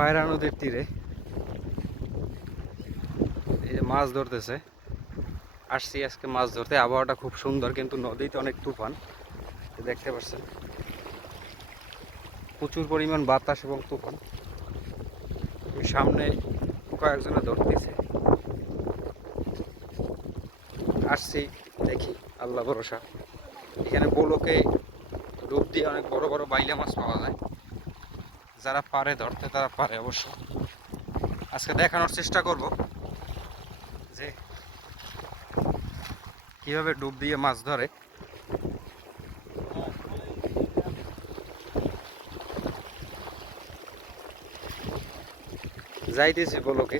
পায়রা নদীর তীরে এই যে মাছ ধরতেছে। আসছি আজকে মাছ ধরতে, আবহাওয়াটা খুব সুন্দর, কিন্তু নদীতে অনেক তুফান দেখতে পাচ্ছেন, প্রচুর পরিমাণ বাতাস এবং তুফান। সামনে কয়েকজনে ধরতেছে, আসছি দেখি, আল্লাহ ভরসা। এখানে বোলোকে ডুব দিয়ে অনেক বড় বড় বাইলা মাছ পাওয়া যায়, যারা পারে ধরতে তারা পারে অবশ্য। আজকে দেখানোর চেষ্টা করব যে কিভাবে ডুব দিয়ে মাছ ধরে। যাইতেছি বোলোকে।